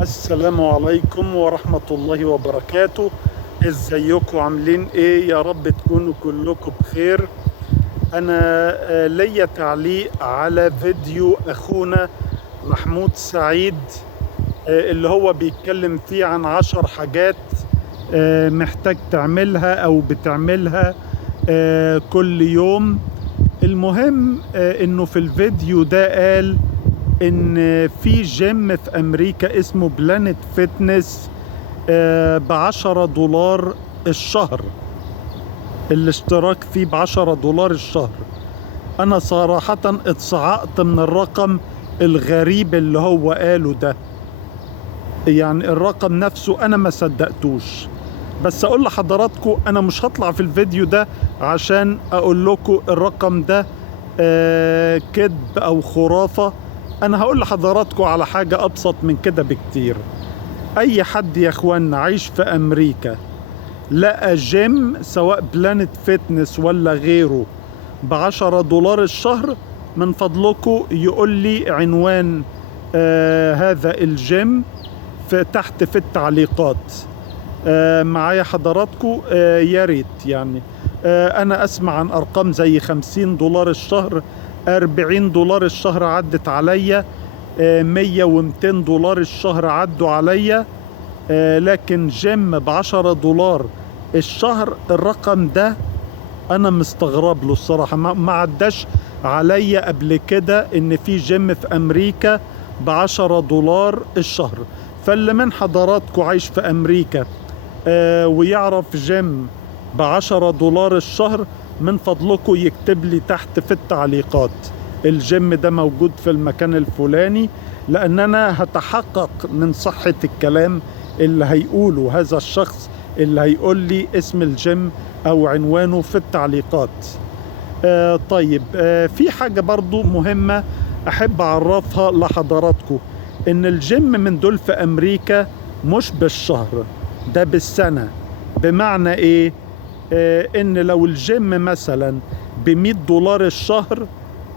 السلام عليكم ورحمة الله وبركاته. ازيكم عاملين ايه؟ يا رب تكونوا كلكم بخير. انا ليا تعليق على فيديو اخونا محمود سعيد، اللي هو بيتكلم فيه عن 10 حاجات محتاج تعملها او بتعملها كل يوم. المهم انه في الفيديو ده قال ان في جيم في امريكا اسمه بلانت فيتنس $10 الشهر. الاشتراك فيه $10 الشهر. انا صراحة اتصعقت من الرقم الغريب اللي هو قاله ده، يعني الرقم نفسه انا ما صدقتوش. بس اقول لحضراتكم انا مش هطلع في الفيديو ده عشان اقول لكم الرقم ده كذب او خرافة. انا هقول لحضراتكم على حاجة ابسط من كده بكتير. اي حد يا اخوانا عايش في امريكا لقى جيم سواء بلانت فيتنس ولا غيره $10 الشهر، من فضلكم يقول لي عنوان هذا الجيم تحت في التعليقات. معايا حضراتكم يا ريت يعني. انا اسمع عن ارقام زي $50 الشهر، $40 الشهر عدت عليا، 100 و200 الشهر عدوا عليا. لكن جيم $10 الشهر، الرقم ده انا مستغرب له الصراحة. ما عداش عليا قبل كده ان في جيم في امريكا $10 الشهر. فاللي من حضراتكم عايش في امريكا ويعرف جيم $10 الشهر، من فضلكم يكتب لي تحت في التعليقات الجيم ده موجود في المكان الفلاني، لان انا هتحقق من صحة الكلام اللي هيقوله هذا الشخص اللي هيقول لي اسم الجيم او عنوانه في التعليقات. طيب، في حاجة برضو مهمة احب اعرفها لحضراتكم، ان الجيم من دول في امريكا مش بالشهر، ده بالسنة. بمعنى ايه؟ ان لو الجيم مثلا $100 الشهر،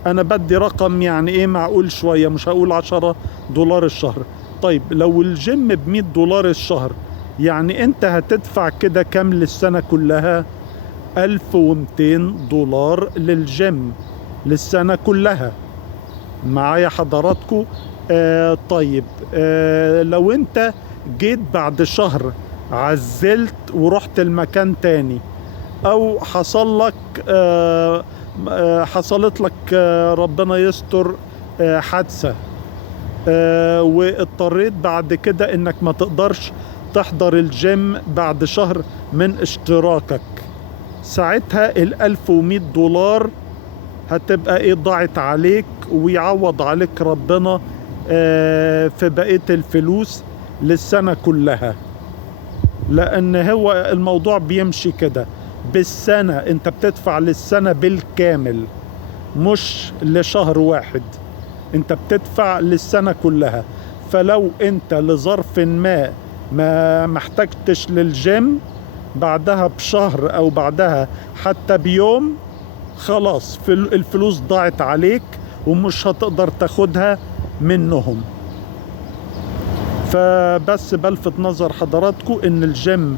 انا بدي رقم يعني ايه معقول شوية، مش هقول $10 الشهر. طيب لو الجيم $100 الشهر، يعني انت هتدفع كده كام للسنة كلها؟ $1200 للجيم للسنة كلها. معايا حضراتكم؟ طيب، لو انت جيت بعد شهر عزلت ورحت المكان تاني، او حصلت لك ربنا يستر حادثة، واضطريت بعد كده انك ما تقدرش تحضر الجيم بعد شهر من اشتراكك، ساعتها $1100 هتبقى ايه؟ ضاعت عليك، ويعوض عليك ربنا في بقية الفلوس للسنة كلها. لان هو الموضوع بيمشي كده بالسنة، انت بتدفع للسنة بالكامل مش لشهر واحد، انت بتدفع للسنة كلها. فلو انت لظرف ما محتاجتش للجيم بعدها بشهر او بعدها حتى بيوم، خلاص الفلوس ضاعت عليك ومش هتقدر تاخدها منهم. فبس بلفت نظر حضراتكم ان الجيم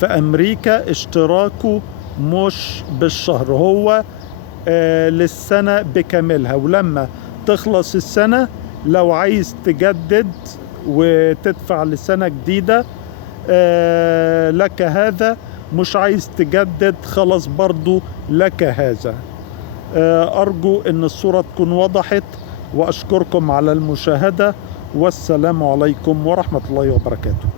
في امريكا اشتراكه مش بالشهر، هو للسنة بكاملها. ولما تخلص السنة لو عايز تجدد وتدفع لسنة جديدة لك هذا، مش عايز تجدد خلاص برضو لك هذا. أرجو أن الصورة تكون وضحت، وأشكركم على المشاهدة، والسلام عليكم ورحمة الله وبركاته.